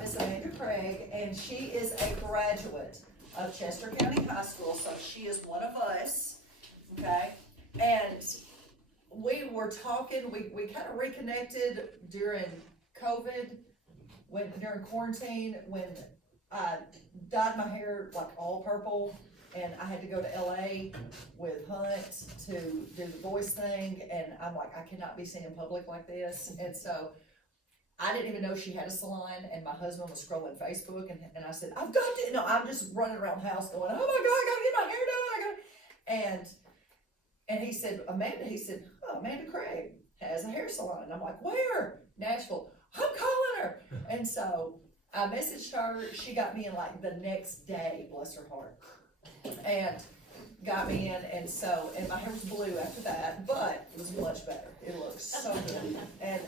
Miss Amanda Craig, and she is a graduate of Chester County High School, so she is one of us, okay? And we were talking, we kind of reconnected during COVID, during quarantine, when I dyed my hair like all purple, and I had to go to LA with Hunt to do the voice thing, and I'm like, I cannot be seen in public like this, and so I didn't even know she had a salon, and my husband was scrolling Facebook, and I said, I've got to, no, I'm just running around the house going, oh my God, I gotta get my hair done, and he said, Amanda, oh, Amanda Craig has a hair salon, and I'm like, where? Nashville. I'm calling her, and so I messaged her, she got me in like the next day, bless her heart, and got me in, and my hair was blue after that, but it was much better. It looks so good. And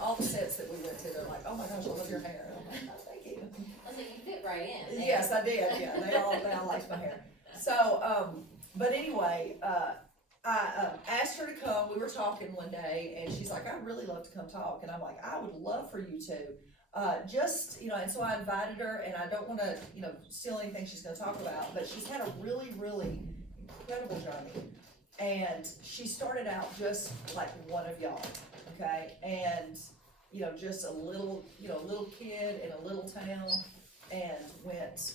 all the sets that we went to, they're like, oh my gosh, I love your hair. And I'm like, oh, thank you. I was like, you fit right in. Yes, I did, yeah, they all liked my hair. So, but anyway, I asked her to come, we were talking one day, and she's like, I'd really love to come talk, and I'm like, I would love for you to. And so I invited her, and I don't wanna, steal anything she's gonna talk about, but she's had a really, really incredible journey. And she started out just like one of y'all, okay? And, just a little kid in a little town, and went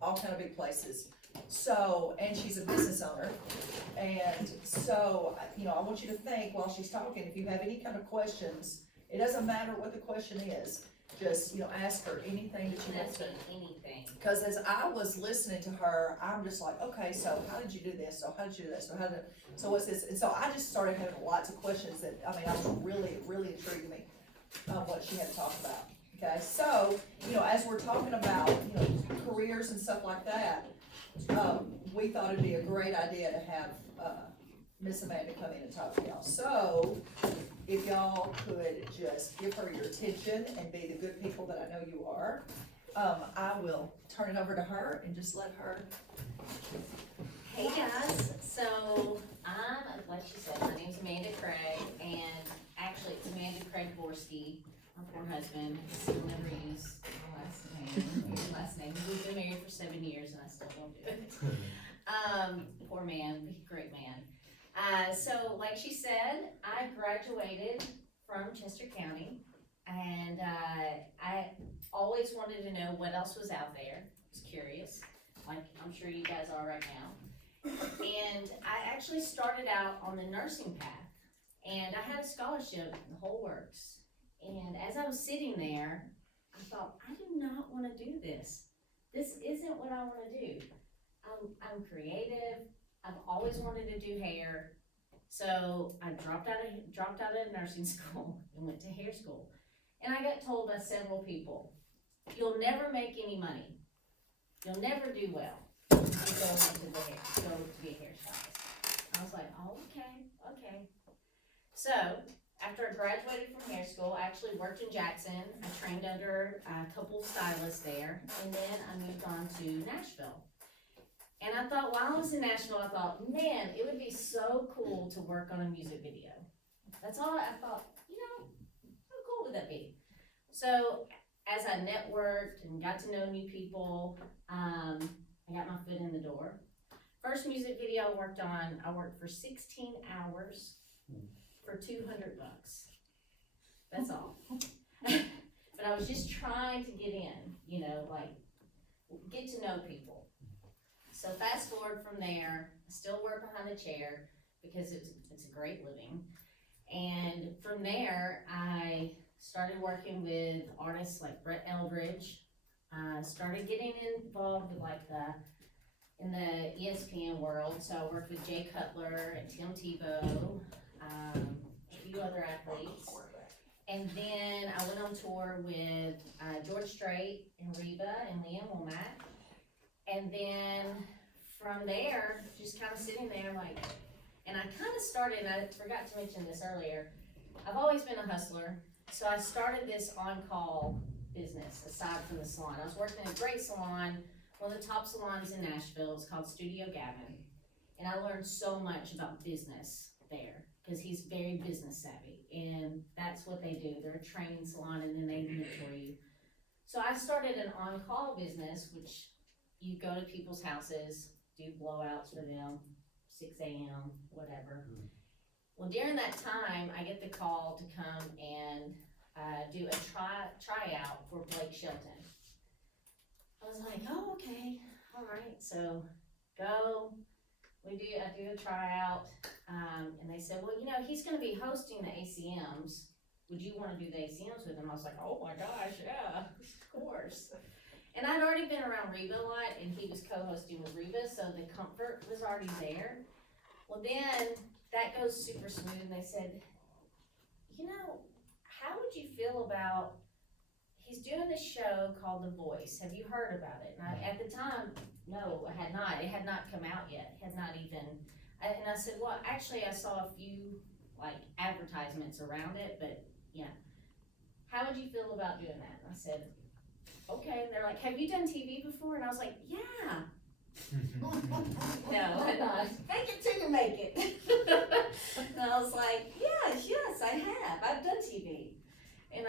all kind of big places. So, and she's a business owner, and so, I want you to think while she's talking, if you have any kind of questions, it doesn't matter what the question is. Just, ask her anything that you want to. Anything. Because as I was listening to her, I'm just like, okay, so how did you do this? So how did you do this? So what's this? And so I just started having lots of questions that, I was really, really intrigued me, what she had to talk about. Okay, so, as we're talking about, careers and stuff like that, we thought it'd be a great idea to have, Miss Amanda come in and talk to y'all. So, if y'all could just give her your attention and be the good people that I know you are, I will turn it over to her and just let her. Hey guys, so like she said, my name's Amanda Craig, and actually it's Amanda Craig Borski, my poor husband. He'll never use my last name. We've been married for 7 years and I still don't do it. Poor man, but great man. So like she said, I graduated from Chester County, and I always wanted to know what else was out there. I was curious, like I'm sure you guys are right now. And I actually started out on the nursing path, and I had a scholarship, the whole works. And as I was sitting there, I thought, I do not want to do this. This isn't what I want to do. I'm creative. I've always wanted to do hair, so I dropped out of nursing school and went to hair school. And I got told by several people, you'll never make any money. You'll never do well if you go to be a hairstylist. I was like, oh, okay. So after I graduated from hair school, I actually worked in Jackson. I trained under a couple of stylists there, and then I moved on to Nashville. And I thought, while I was in Nashville, I thought, man, it would be so cool to work on a music video. That's all I thought, how cool would that be? So as I networked and got to know new people, I got my foot in the door. First music video I worked for 16 hours for $200. That's all. But I was just trying to get in, get to know people. So fast forward from there, I still work behind a chair because it's a great living. And from there, I started working with artists like Brett Eldridge. Started getting involved with in the ESPN world. So I worked with Jay Cutler and Tim Tebow, a few other athletes. And then I went on tour with George Strait and Reba and Liam Womack. And then from there, just kind of sitting there and I kind of started, I forgot to mention this earlier, I've always been a hustler. So I started this on-call business aside from the salon. I was working in a great salon, one of the top salons in Nashville. It's called Studio Gavin. And I learned so much about business there because he's very business savvy. And that's what they do. They're a training salon, and then they mentor you. So I started an on-call business, which you go to people's houses, do blowouts for them, 6 a.m., whatever. Well, during that time, I get the call to come and do a tryout for Blake Shelton. I was like, oh, okay, all right, so go. I do a tryout, and they said, well, he's gonna be hosting the ACMs. Would you wanna do the ACMs with him? I was like, oh my gosh, yeah, of course. And I'd already been around Reba a lot, and he was co-hosting with Reba, so the comfort was already there. Well, then that goes super smooth, and they said, how would you feel about, he's doing this show called The Voice. Have you heard about it? And at the time, no, I had not. It had not come out yet. It had not even, and I said, well, actually, I saw a few, advertisements around it, but, how would you feel about doing that? And I said, okay. And they're like, have you done TV before? And I was like, yeah. No, I'm not. Make it till you make it. And I was like, yes, I have. I've done TV. And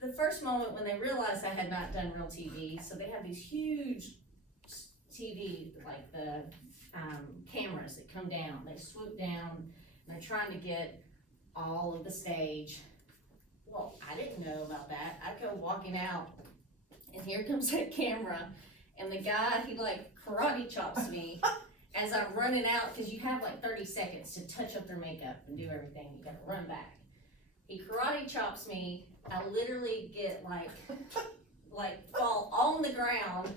the first moment when they realized I had not done real TV, so they have these huge TV, like the cameras that come down. They swoop down, and they're trying to get all of the stage. Well, I didn't know about that. I go walking out, and here comes that camera, and the guy, he karate chops me as I'm running out, because you have 30 seconds to touch up their makeup and do everything. You gotta run back. He karate chops me. I literally get fall on the ground.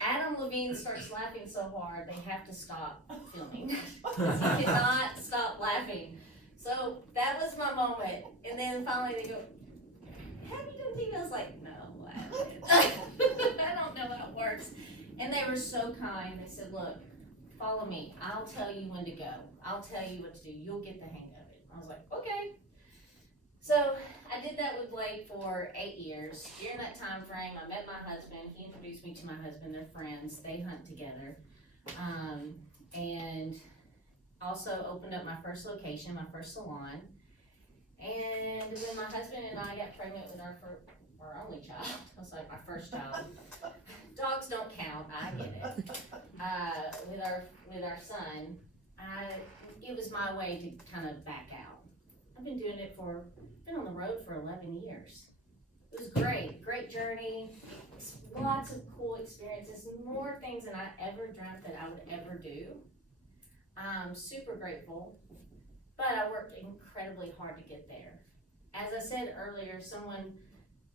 Adam Levine starts laughing so hard they have to stop filming. He cannot stop laughing. So that was my moment. And then finally they go, have you done TV? I was like, no, I haven't. I don't know how it works. And they were so kind. They said, look, follow me. I'll tell you when to go. I'll tell you what to do. You'll get the hang of it. I was like, okay. So I did that with Blake for 8 years. During that time frame, I met my husband. He introduced me to my husband. They're friends. They hunt together. And also opened up my first location, my first salon. And then my husband and I got pregnant with our only child. I was like, my first child. Dogs don't count, I get it. With our son, it was my way to kind of back out. I've been doing it been on the road for 11 years. It was great journey, lots of cool experiences, more things than I ever dreamt that I would ever do. I'm super grateful, but I worked incredibly hard to get there. As I said earlier,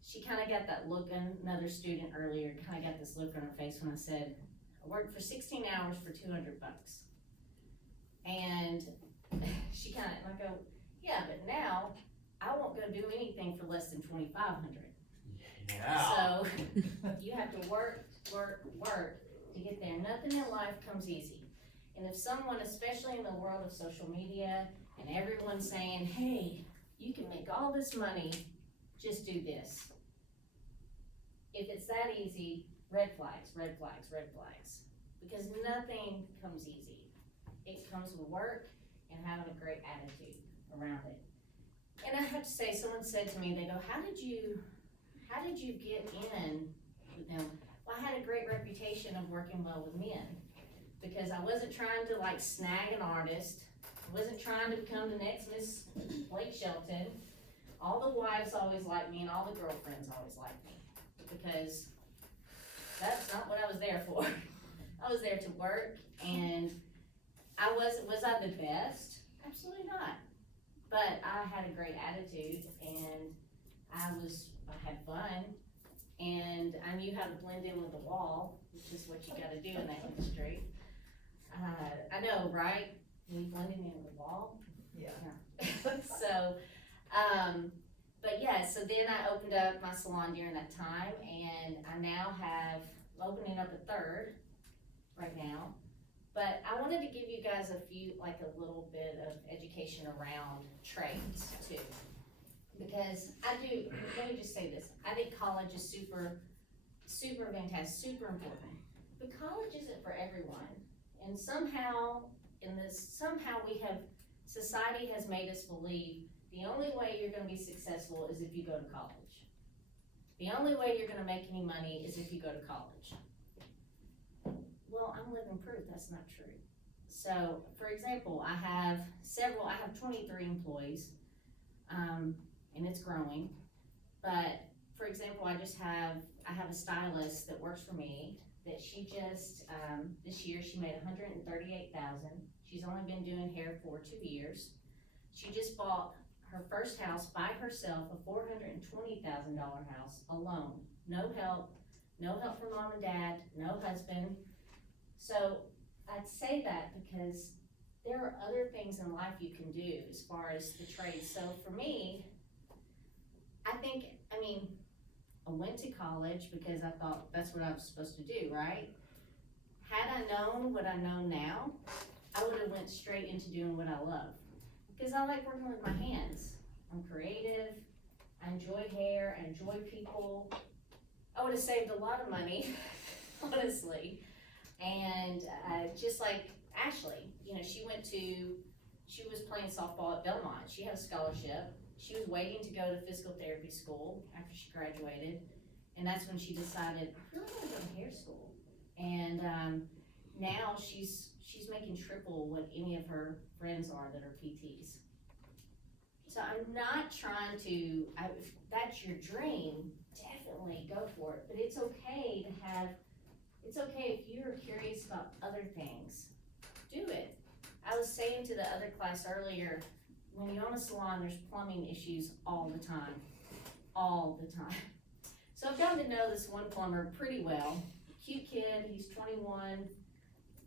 she kind of got that look, another student earlier, kind of got this look on her face when I said, I worked for 16 hours for $200. And she and I go, yeah, but now I won't go do anything for less than $2,500. Yeah. So you have to work to get there. Nothing in life comes easy. And if someone, especially in the world of social media, and everyone's saying, hey, you can make all this money, just do this. If it's that easy, red flags. Because nothing comes easy. It comes with work and having a great attitude around it. And I have to say, someone said to me, they go, how did you get in with them? Well, I had a great reputation of working well with men, because I wasn't trying to snag an artist. I wasn't trying to become the next Miss Blake Shelton. All the wives always liked me, and all the girlfriends always liked me, because that's not what I was there for. I was there to work, and was I the best? Absolutely not. But I had a great attitude, and I had fun, and I knew how to blend in with the wall, which is what you gotta do in that industry. I know, right? Me blending in with the wall? Yeah. So, but yeah, so then I opened up my salon during that time, and I now have, opening up a third right now. But I wanted to give you guys a little bit of education around trades too. Because let me just say this, I think college is super fantastic, super important. But college isn't for everyone. And somehow society has made us believe the only way you're gonna be successful is if you go to college. The only way you're gonna make any money is if you go to college. Well, I'm living proof that's not true. So, for example, I have 23 employees, and it's growing. But, for example, I have a stylist that works for me, that she just, this year, she made $138,000. She's only been doing hair for 2 years. She just bought her first house by herself, a $420,000 house alone. No help from mom and dad, no husband. So I'd say that because there are other things in life you can do as far as the trade. So for me, I went to college because I thought that's what I was supposed to do, right? Had I known what I know now, I would have went straight into doing what I love. Because I like working with my hands. I'm creative, I enjoy hair, I enjoy people. I would have saved a lot of money, honestly. And just like Ashley, she was playing softball at Belmont. She had a scholarship. She was waiting to go to physical therapy school after she graduated. And that's when she decided, I really want to go to hair school. And now she's making triple what any of her friends are that are PTs. So I'm not trying to, if that's your dream, definitely go for it. But it's okay if you're curious about other things, do it. I was saying to the other class earlier, when you own a salon, there's plumbing issues all the time. So I've gotten to know this one plumber pretty well. Cute kid, he's 21,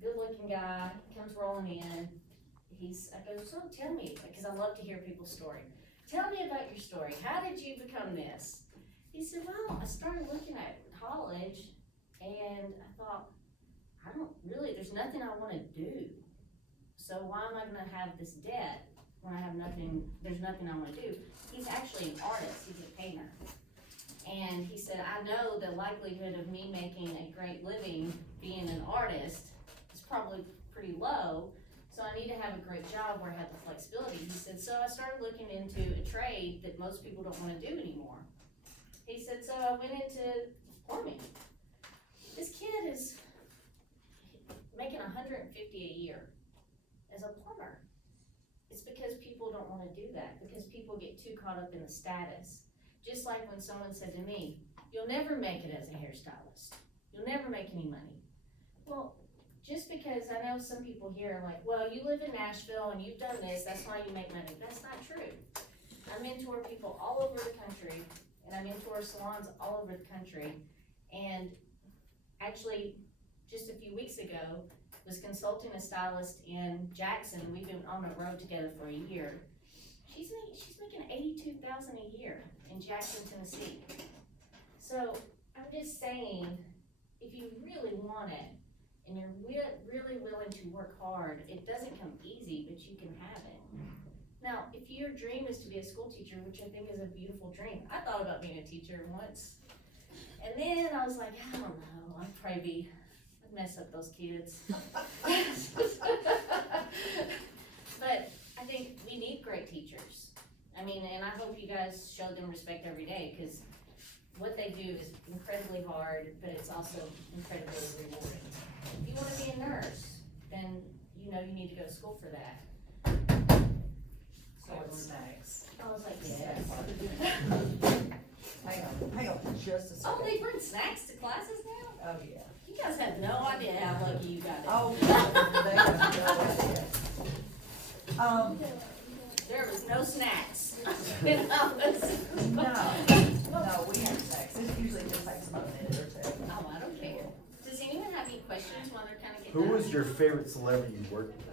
good looking guy, comes rolling in. I go, so tell me, because I love to hear people's story. Tell me about your story. How did you become this? He said, well, I started looking at college and I thought, there's nothing I want to do. So why am I going to have this debt when there's nothing I want to do? He's actually an artist, he's a painter. And he said, I know the likelihood of me making a great living being an artist is probably pretty low. So I need to have a great job where I have the flexibility. He said, so I started looking into a trade that most people don't want to do anymore. He said, so I went into plumbing. This kid is making $150 a year as a plumber. It's because people don't want to do that, because people get too caught up in the status. Just like when someone said to me, you'll never make it as a hairstylist. You'll never make any money. Well, just because I know some people here are like, well, you live in Nashville and you've done this, that's why you make money. That's not true. I mentor people all over the country, and I mentor salons all over the country. And actually, just a few weeks ago, was consulting a stylist in Jackson. We've been on the road together for a year. She's making $82,000 a year in Jackson, Tennessee. So I'm just saying, if you really want it, and you're really willing to work hard, it doesn't come easy, but you can have it. Now, if your dream is to be a school teacher, which I think is a beautiful dream, I thought about being a teacher once. And then I was like, I don't know, I'd mess up those kids. But I think we need great teachers. And I hope you guys show them respect every day, because what they do is incredibly hard, but it's also incredibly rewarding. If you want to be a nurse, then you need to go to school for that. So it's snacks. I was like, yes. Hang on, just a second. Oh, they bring snacks to classes now? Oh, yeah. You guys have no idea how lucky you got it. Oh, they have no idea. There was no snacks in office. No, we have snacks. It usually just takes about a minute or two. Oh, I don't care. Does anyone have any questions while they're kind of getting Who out? was your favorite celebrity you worked with?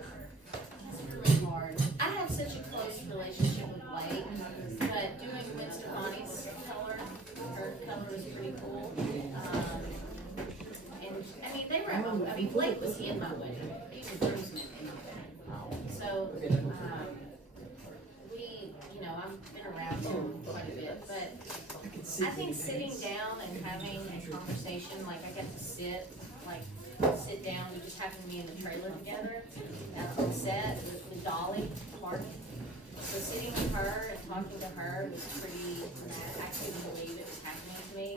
That's really hard. I have such a close relationship with Blake, but doing Gwen Stefani's color, her color was pretty cool. And Blake was in my wedding. He was groomsman in my wedding. So, I've been around him quite a bit, but I think sitting down and having a conversation, like I got to sit down, we just happened to be in the trailer together, on set with Dolly Parton. So sitting with her and talking to her was pretty, I couldn't believe it was happening to me.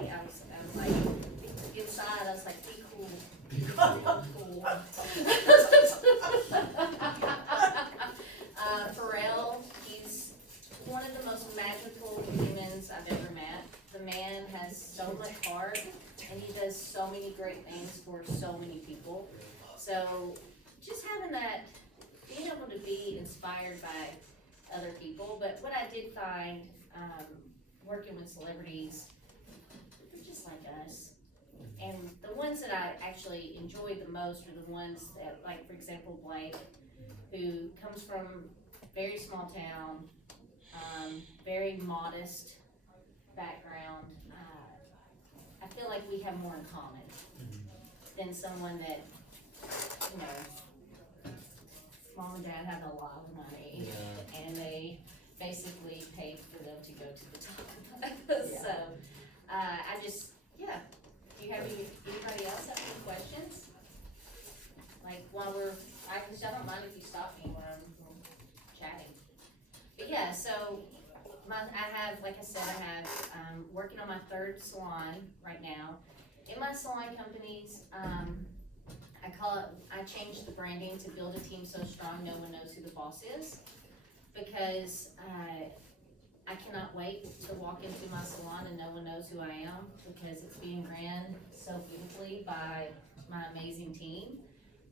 Cool. Pharrell, he's one of the most magical humans I've ever met. The man has so much heart, and he does so many great things for so many people. So just having that, being able to be inspired by other people. But what I did find, working with celebrities, they're just like us. And the ones that I actually enjoy the most are the ones that, like, for example, Blake, who comes from a very small town, very modest background. I feel like we have more in common than someone that, you know, mom and dad have a lot of money, and they basically paid for them to go to the top. So, I just, do you have anybody else have any questions? Like, while I don't mind if you stop me when I'm chatting. But yeah, so, I have, like I said, working on my 3rd salon right now. In my salon companies, I changed the branding to build a team so strong no one knows who the boss is, because I cannot wait to walk into my salon and no one knows who I am, because it's being ran so beautifully by my amazing team.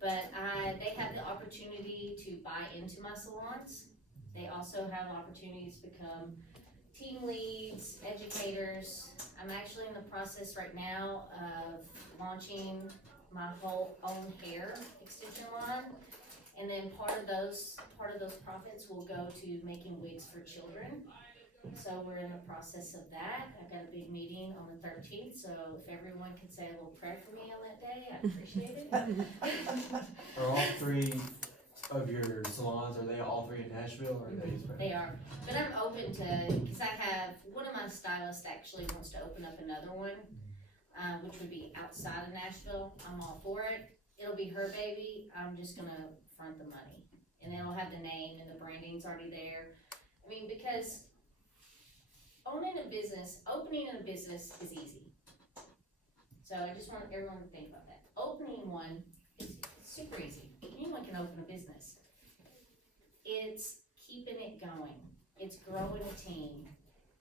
But they have the opportunity to buy into my salons. They also have opportunities to become team leads, educators. I'm actually in the process right now of launching my whole own hair extension line. And then part of those profits will go to making wigs for children. So we're in the process of that. I've got a big meeting on the 13th, so if everyone could say a little prayer for me on that day, I'd appreciate it. Are all 3 of your salons, are they all 3 in Nashville, or are they spread? They are, but I'm open to, because I have, one of my stylists actually wants to open up another one, which would be outside of Nashville. I'm all for it. It'll be her baby. I'm just gonna front the money, and then I'll have the name and the branding's already there. I mean, because opening a business is easy. So I just want everyone to think about that. Opening one is super easy. Anyone can open a business. It's keeping it going. It's growing a team.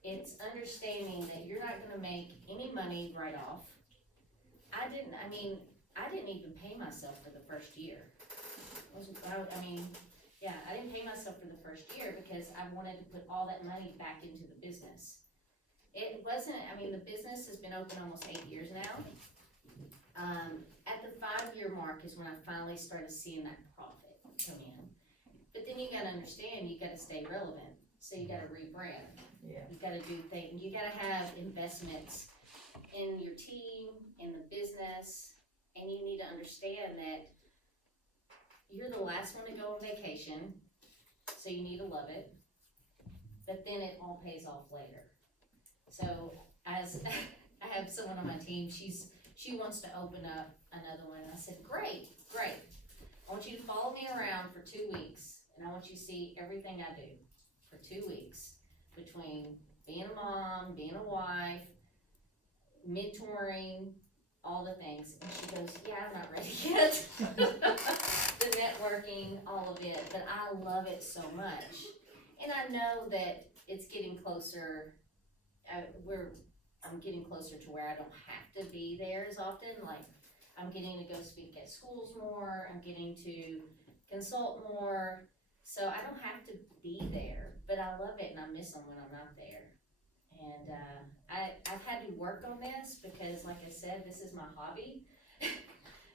It's understanding that you're not gonna make any money right off. I didn't even pay myself for the first year. I didn't pay myself for the first year because I wanted to put all that money back into the business. It wasn't, the business has been open almost 8 years now. At the 5-year mark is when I finally started seeing that profit come in. But then you gotta understand, you gotta stay relevant. So you gotta rebrand. Yeah. You gotta do things, you gotta have investments in your team, in the business, and you need to understand that you're the last one to go on vacation, so you need to love it, but then it all pays off later. So as I have someone on my team, she wants to open up another one, and I said, great. I want you to follow me around for 2 weeks, and I want you to see everything I do for 2 weeks, between being a mom, being a wife, mentoring, all the things. And she goes, yeah, I'm not ready yet. The networking, all of it, but I love it so much. And I know that it's getting closer, I'm getting closer to where I don't have to be there as often. Like, I'm getting to go speak at schools more, I'm getting to consult more, so I don't have to be there, but I love it and I miss them when I'm not there. And I've had to work on this because, like I said, this is my hobby.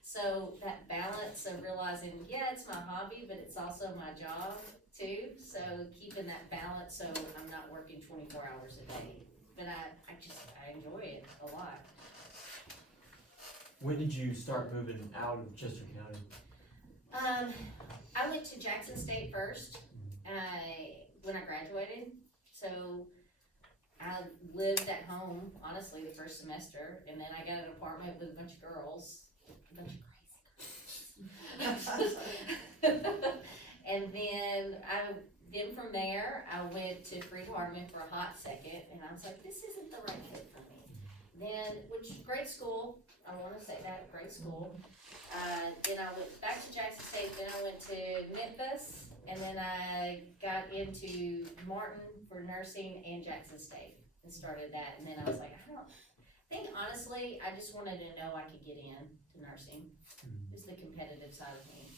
So that balance of realizing, yeah, it's my hobby, but it's also my job too. So keeping that balance so I'm not working 24 hours a day. But I enjoy it a lot. When did you start moving out of Chester County? I went to Jackson State first when I graduated. So I lived at home, honestly, the first semester, and then I got an apartment with a bunch of girls, a bunch of crazy girls. And then from there, I went to Freed Hardeman for a hot second, and I was like, this isn't the right fit for me. Then, which great school, I wanna say that, great school. Then I went back to Jackson State, then I went to Memphis, and then I got into Martin for nursing and Jackson State, and started that, and then I was like, I think honestly, I just wanted to know I could get in to nursing. It's the competitive side of me.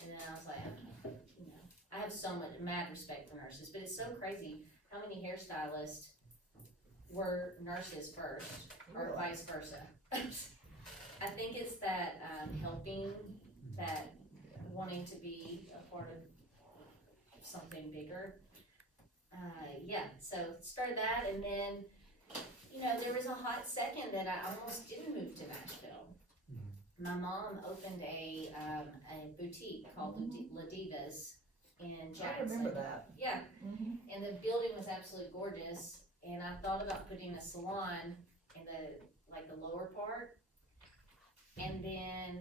And then I was like, okay, you know, I have so much mad respect for nurses, but it's so crazy how many hairstylists were nurses first, or vice versa. I think it's that helping, that wanting to be a part of something bigger. Yeah, so started that, and then, you know, there was a hot second that I almost didn't move to Nashville. My mom opened a boutique called La Divas in Jackson. I remember that. Yeah, and the building was absolutely gorgeous, and I thought about putting a salon in the lower part. And then,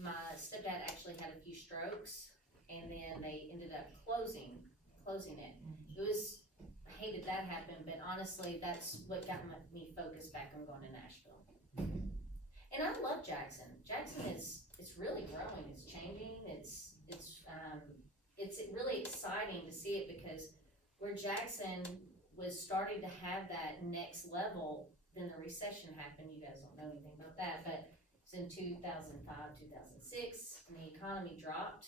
my stepdad actually had a few strokes, and then they ended up closing it. It was, I hated that happened, but honestly, that's what got me focused back on going to Nashville. And I love Jackson. Jackson it's really growing, it's changing, it's really exciting to see it, because where Jackson was starting to have that next level, then the recession happened. You guys don't know anything about that, but it's in 2005, 2006, and the economy dropped,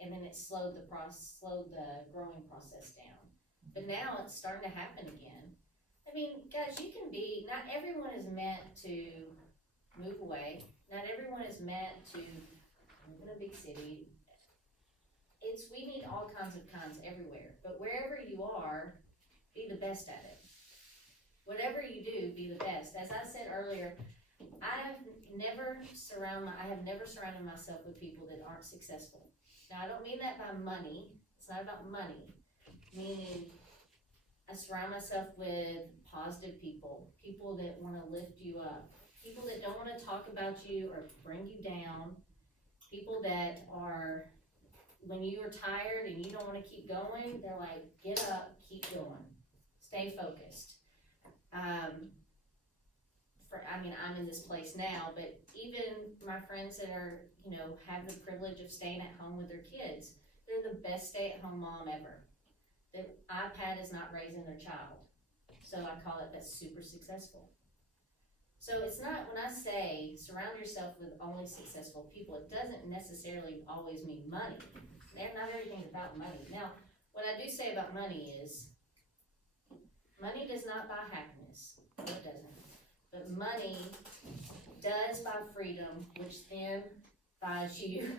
and then it slowed the growing process down. But now it's starting to happen again. I mean, guys, not everyone is meant to move away. Not everyone is meant to live in a big city. We need all kinds of cons everywhere, but wherever you are, be the best at it. Whatever you do, be the best. As I said earlier, I have never surrounded myself with people that aren't successful. Now, I don't mean that by money. It's not about money. Meaning, I surround myself with positive people, people that want to lift you up, people that don't want to talk about you or bring you down, people that are, when you are tired and you don't want to keep going, they're like, get up, keep going, stay focused. I'm in this place now, but even my friends that are, have the privilege of staying at home with their kids, they're the best stay-at-home mom ever. The iPad is not raising their child. So I call it that's super successful. So it's not, when I say surround yourself with only successful people, it doesn't necessarily always mean money. Not everything's about money. Now, what I do say about money is, money does not buy happiness. It doesn't. But money does buy freedom, which then buys you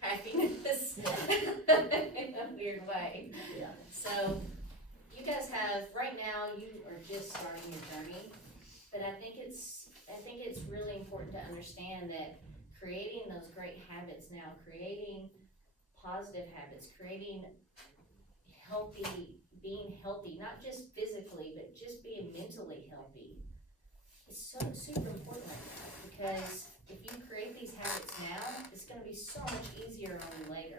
happiness in a weird way. Yeah. So you guys have, right now, you are just starting your journey, but I think it's really important to understand that creating those great habits now, creating positive habits, creating being healthy, not just physically, but just being mentally healthy, is so super important right now, because if you create these habits now, it's gonna be so much easier on you later.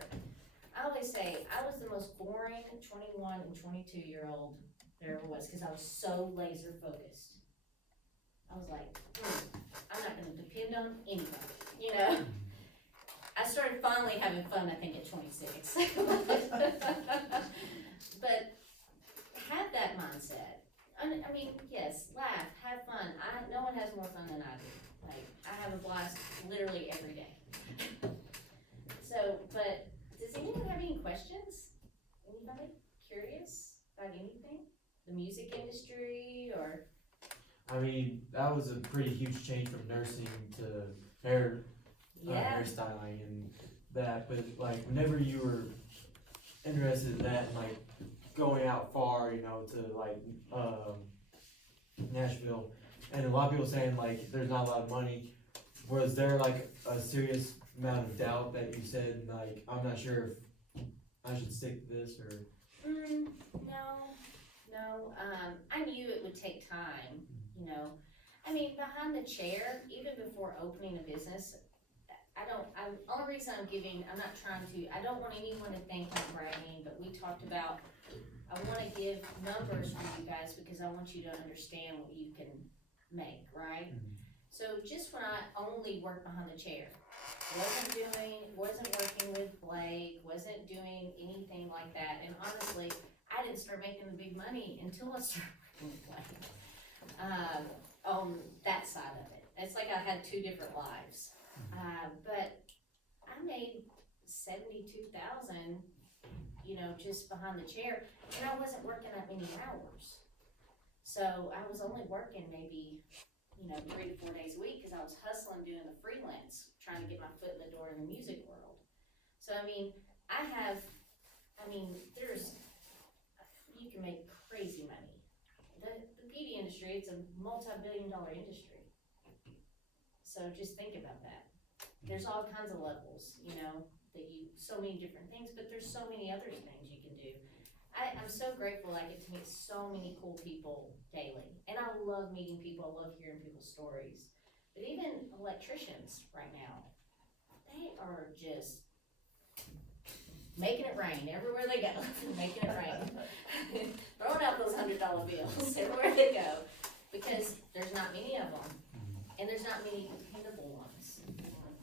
I always say, I was the most boring 21 and 22-year-old there ever was, because I was so laser focused. I was like, I'm not gonna depend on anybody, I started finally having fun, I think, at 26. But have that mindset. I mean, yes, laugh, have fun. No one has more fun than I do. Like, I have a blast literally every day. So, but does anyone have any questions? Anybody curious about anything? The music industry, or? I mean, that was a pretty huge change from nursing to hairstyling and that, but like, whenever you were interested in that, and like, going out far, to like, Nashville, and a lot of people saying like, there's not a lot of money, was there like a serious amount of doubt that you said, like, I'm not sure if I should stick to this, or? No, I knew it would take time, I mean, behind the chair, even before opening a business, only reason I'm not trying to, I don't want anyone to think I'm bragging, but we talked about, I wanna give numbers for you guys, because I want you to understand what you can make, right? Mhm. So just when I only worked behind the chair, wasn't working with Blake, wasn't doing anything like that, and honestly, I didn't start making the big money until I started working with Blake. On that side of it. It's like I had two different lives. But I made 72,000, just behind the chair, and I wasn't working that many hours. So I was only working maybe, 3 to 4 days a week, cause I was hustling doing the freelance, trying to get my foot in the door in the music world. So you can make crazy money. The beauty industry, it's a multi-billion-dollar industry. So just think about that. There's all kinds of levels, so many different things, but there's so many other things you can do. I'm so grateful I get to meet so many cool people daily. And I love meeting people, I love hearing people's stories. But even electricians right now, they are just making it rain everywhere they go, making it rain. Throwing out those $100 bills everywhere they go, because there's not many of them, and there's not many dependable ones,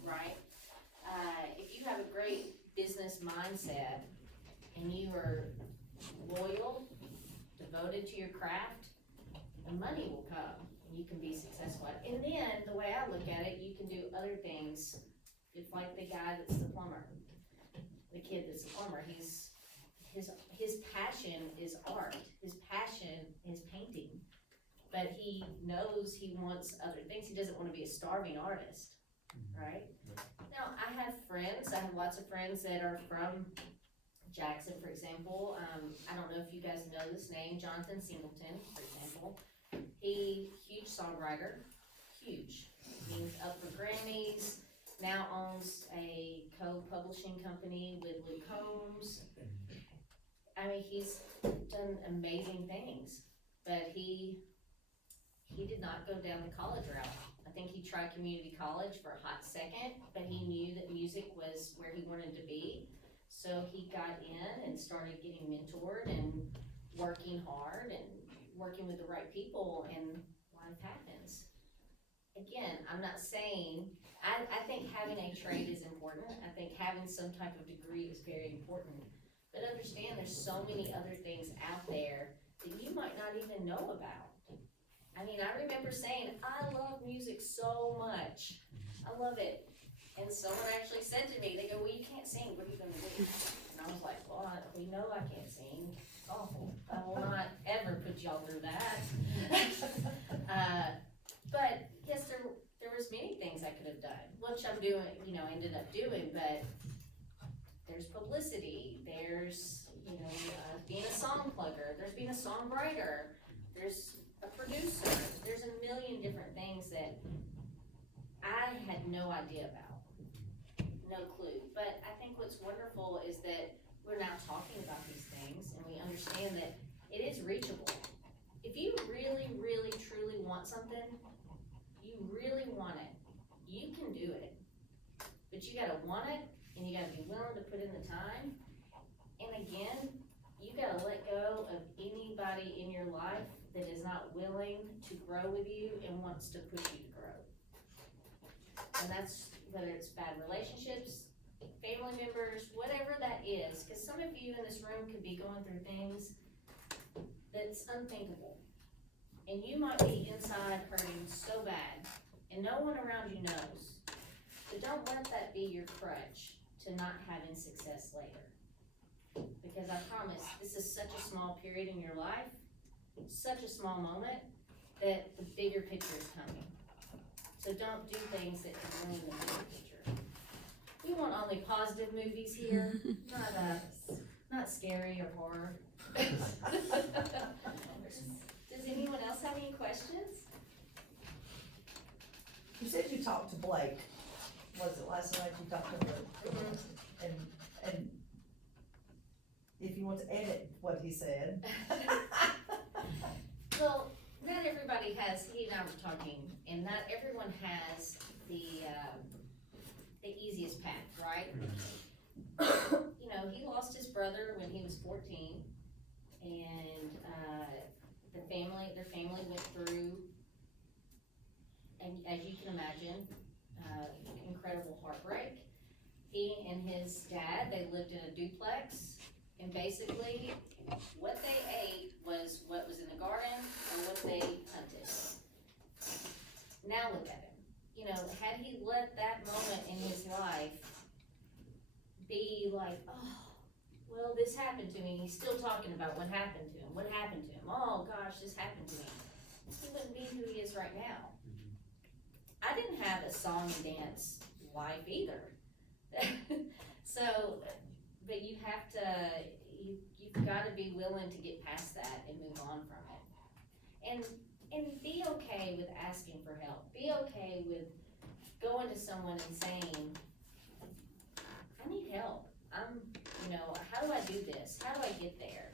right? If you have a great business mindset, and you are loyal, devoted to your craft, the money will come, and you can be successful. And then, the way I look at it, you can do other things. It's like the guy that's the plumber, the kid that's a plumber. His passion is art. His passion is painting. But he knows he wants other things. He doesn't want to be a starving artist, right? Now, I have lots of friends that are from Jackson, for example. I don't know if you guys know this name, Jonathan Singleton, for example. Huge songwriter, huge. He's up for Grammys, now owns a co-publishing company with Luke Combs. He's done amazing things, but he did not go down the college route. I think he tried community college for a hot second, but he knew that music was where he wanted to be. So he got in and started getting mentored and working hard and working with the right people, and life happens. Again, I'm not saying, I think having a trade is important. I think having some type of degree is very important. But understand there's so many other things out there that you might not even know about. I remember saying, I love music so much. I love it. And someone actually said to me, they go, well, you can't sing, what are you gonna do? And I was like, well, we know I can't sing, it's awful. I will not ever put y'all through that. But yes, there was many things I could have done, which I'm doing, ended up doing, but there's publicity, there's, being a song plugger, there's being a songwriter, there's a producer, there's a million different things that I had no idea about, no clue. But I think what's wonderful is that we're now talking about these things, and we understand that it is reachable. If you really, really, truly want something, you really want it, you can do it. But you gotta want it, and you gotta be willing to put in the time. And again, you gotta let go of anybody in your life that is not willing to grow with you and wants to push you to grow. And that's whether it's bad relationships, family members, whatever that is, because some of you in this room could be going through things that's unthinkable. And you might be inside hurting so bad, and no one around you knows. But don't let that be your crutch to not having success later. Because I promise, this is such a small period in your life, such a small moment, that the bigger picture is coming. So don't do things that can ruin the bigger picture. We want only positive movies here, not scary or horror. Does anyone else have any questions? You said you talked to Blake, was it last night you talked to Blake? And if you want to edit what he said. Well, not everybody has, he and I were talking, and not everyone has the easiest path, right? He lost his brother when he was 14, and their family went through he and his dad, they lived in a duplex, and basically, what they ate was what was in the garden or what they hunted. Now look at him. You know, had he let that moment in his life be like, oh, well, this happened to me, and he's still talking about what happened to him, oh gosh, this happened to me. He wouldn't be who he is right now. I didn't have a song and dance life either. So, but you have to, you've gotta be willing to get past that and move on from it. And be okay with asking for help. Be okay with going to someone and saying, I need help. How do I do this? How do I get there?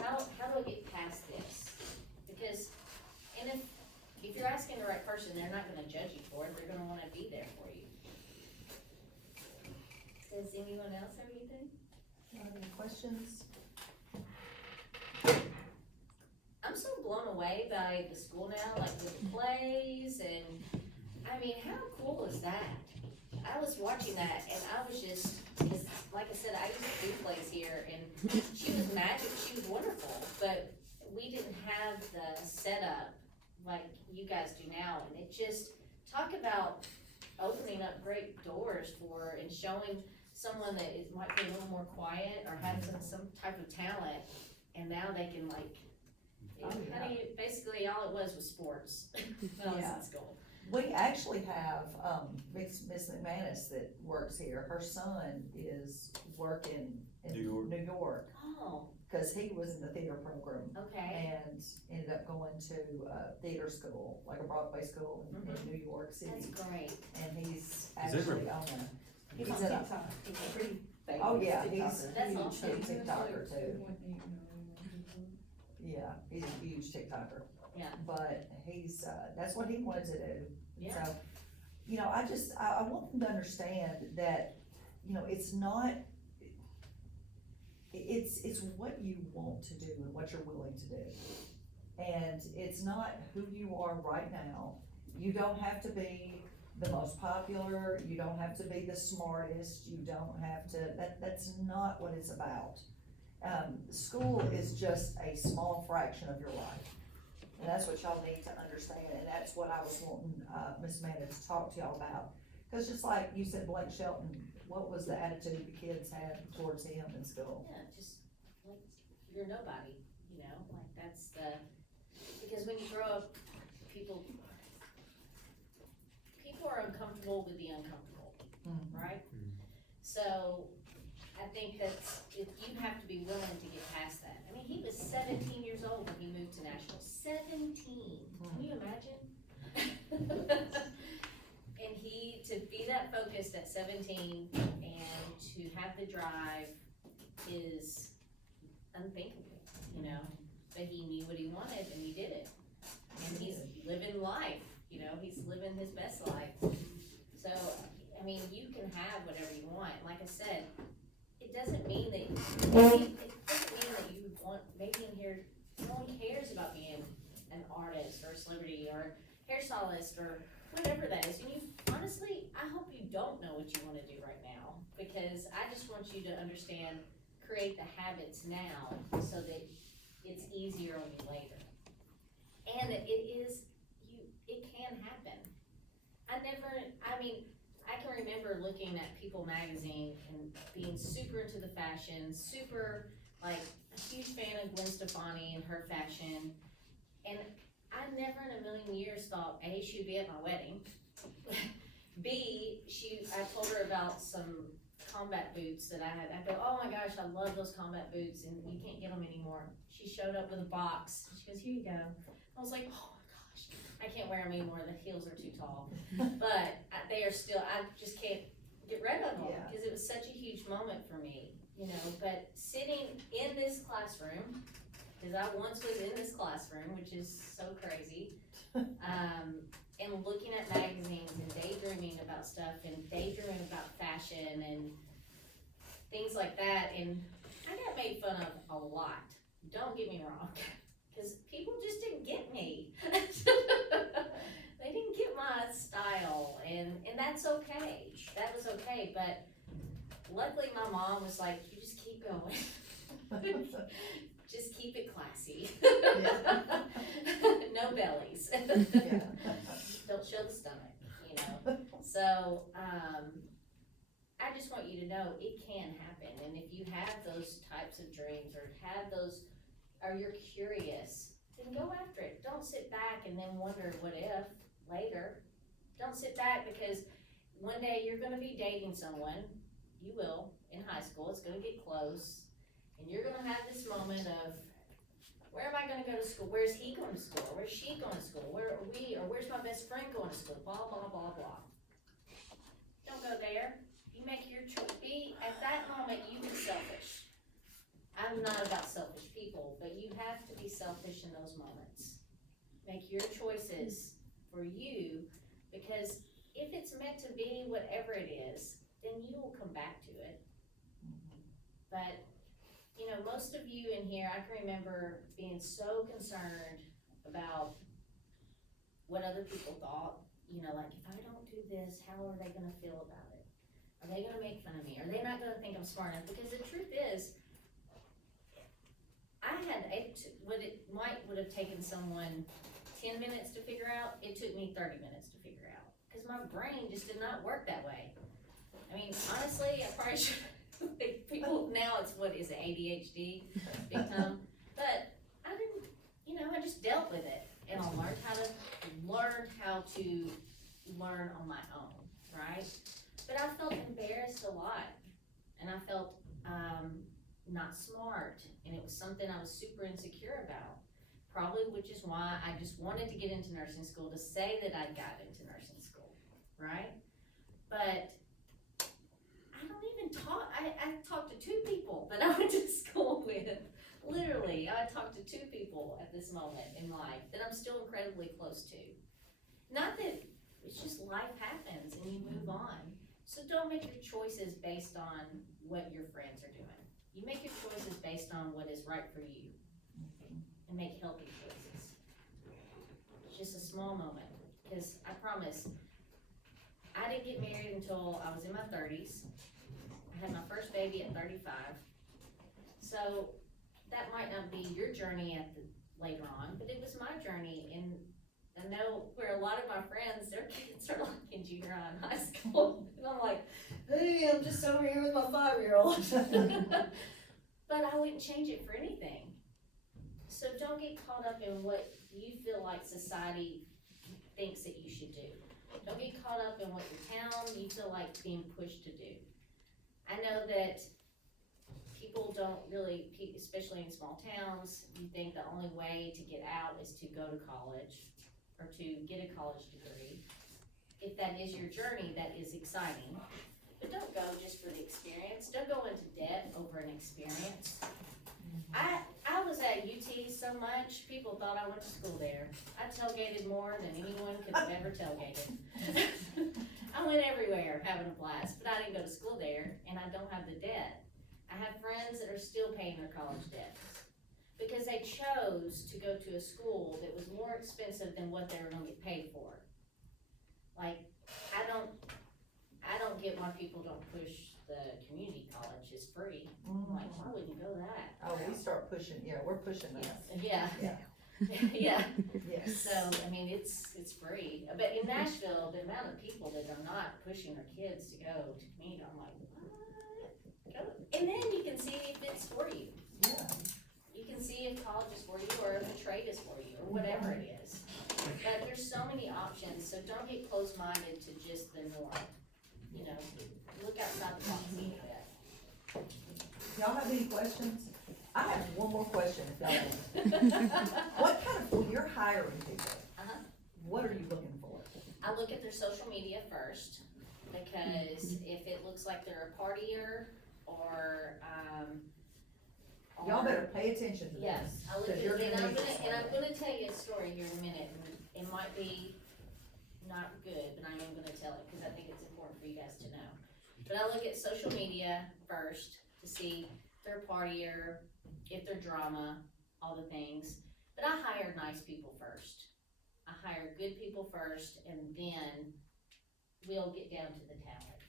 How do I get past this? Because, and if you're asking the right person, they're not gonna judge you for it. They're gonna wanna be there for you. Does anyone else have anything? Any questions? I'm so blown away by the school now, like with the plays, and I mean, how cool is that? I was watching that and I was just, cause like I said, I used to do plays here and she was magic, she was wonderful, but we didn't have the setup like you guys do now, and it just, talk about opening up great doors for and showing someone that is, might be a little more quiet or have some type of talent, and now they can like, basically all it was sports when I was Yeah. in school. We actually have, Miss McManus that works here, her son is working in New York. New York, Oh, cause he was in the theater program okay, and ended up going to, theater school, like a Broadway school in New York City. that's great. And he's Is it actually on He's He's on in a- TikTok. He's a pretty famous oh yeah, TikToker. he's That's huge awesome. TikToker too. Yeah, he's a huge TikToker. Yeah. But he's, that's what he wanted to do. Yeah. So, I want them to understand that, it's not, it's what you want to do and what you're willing to do. And it's not who you are right now. You don't have to be the most popular, you don't have to be the smartest, you don't have to, that's not what it's about. School is just a small fraction of your life. And that's what y'all need to understand, and that's what I was wanting, Miss Amanda to talk to y'all about. Cause just like you said, Blake Shelton, what was the attitude the kids had towards him in school? Yeah, just like you're nobody, like that's because when you grow up, people are uncomfortable with the uncomfortable, right? So I think you have to be willing to get past that. I mean, he was 17 years old when he moved to Nashville. 17, can you imagine? And to be that focused at 17 and to have the drive is unthinkable, but he knew what he wanted and he did it. And he's living life, he's living his best life. So, I mean, you can have whatever you want. Like I said, it doesn't mean that you want, maybe in here, no one cares about being an artist or a celebrity or hairstylist or whatever that is. And honestly, I hope you don't know what you want to do right now, because I just want you to understand, create the habits now so that it's easier on you later. And it can happen. I can remember looking at People magazine and being super into the fashion, super, like, a huge fan of Gwen Stefani and her fashion. And I never in a million years thought, A, she'd be at my wedding. B, I told her about some combat boots that I had. I go, oh my gosh, I love those combat boots and you can't get them anymore. She showed up with a box. She goes, here you go. I was like, oh my gosh, I can't wear them anymore. The heels are too tall. But they are still, I just can't get rid of them because it was such a huge moment for me, but sitting in this classroom, because I once was in this classroom, which is so crazy, and looking at magazines and daydreaming about stuff and daydreaming about fashion and things like that, and I got made fun of a lot, don't get me wrong, because people just didn't get me. They didn't get my style, and that's okay, that was okay, but luckily my mom was like, you just keep going. Just keep it classy. No bellies. Yeah. Don't show the stomach, you know? So, I just want you to know it can happen, and if you have those types of dreams, or have those, or you're curious, then go after it. Don't sit back and then wonder what if later. Don't sit back, because one day you're gonna be dating someone, you will, in high school, it's gonna get close, and you're gonna have this moment of, where am I gonna go to school? Where's he going to school? Where's she going to school? Where are we, or where's my best friend going to school? Blah, blah, blah, blah. Don't go there. You make your choice. At that moment, you be selfish. I'm not about selfish people, but you have to be selfish in those moments. Make your choices for you, because if it's meant to be whatever it is, then you will come back to it. But, you know, most of you in here, I can remember being so concerned about what other people thought. You know, like, if I don't do this, how are they gonna feel about it? Are they gonna make fun of me? Are they not gonna think I'm smart enough? Because the truth is, I had, what it would have taken someone 10 minutes to figure out, it took me 30 minutes to figure out. Because my brain just did not work that way. I mean, honestly, I probably should, people, now it's, what is it, ADHD, big time? But I didn't, you know, I just dealt with it. And I learned how to learn on my own, right? But I felt embarrassed a lot. And I felt not smart. And it was something I was super insecure about. Probably, which is why I just wanted to get into nursing school, to say that I got into nursing school, right? But I don't even talk, I talked to 2 people that I went to school with. Literally, I talked to 2 people at this moment in life that I'm still incredibly close to. Not that, it's just life happens and you move on. So don't make your choices based on what your friends are doing. You make your choices based on what is right for you. And make healthy choices. It's just a small moment, because I promise, I didn't get married until I was in my 30s. I had my first baby at 35. So that might not be your journey later on, but it was my journey. And I know where a lot of my friends, their kids are like in junior high and high school. And I'm like, hey, I'm just over here with my 5-year-old. But I wouldn't change it for anything. So don't get caught up in what you feel like society thinks that you should do. Don't get caught up in what your town, you feel like being pushed to do. I know that people don't really, especially in small towns, you think the only way to get out is to go to college or to get a college degree. If that is your journey, that is exciting. But don't go just for the experience. Don't go into debt over an experience. I was at UT so much, people thought I went to school there. I tailgated more than anyone could have ever tailgated. I went everywhere having a blast, but I didn't go to school there, and I don't have the debt. I have friends that are still paying their college debts because they chose to go to a school that was more expensive than what they were gonna get paid for. Like, I don't get why people don't push the community college is free. I'm like, why would you go that? Oh, we start pushing, yeah, we're pushing that. Yeah. Yeah. Yeah. Yes. So, I mean, it's free. But in Nashville, the amount of people that are not pushing their kids to go to community, I'm like, what? Go. And then you can see if it's for you. Yeah. You can see if college is for you, or if a trade is for you, or whatever it is. But there's so many options, so don't get closed-minded to just the norm. You know, look outside the box a little bit. Y'all have any questions? I have one more question if y'all want. What kind of, when you're hiring people, what are you looking for? I look at their social media first, because if it looks like they're a partier, or, Y'all better pay attention to this. yes, I look at, Cause you're and gonna I'm need gonna tell you a story here in a minute, and it might be not good, but I am gonna tell it, cause I think it's important for you guys to know. But I look at social media first to see if they're a partier, if they're drama, all the things. But I hire nice people first. I hire good people first, and then we'll get down to the talent.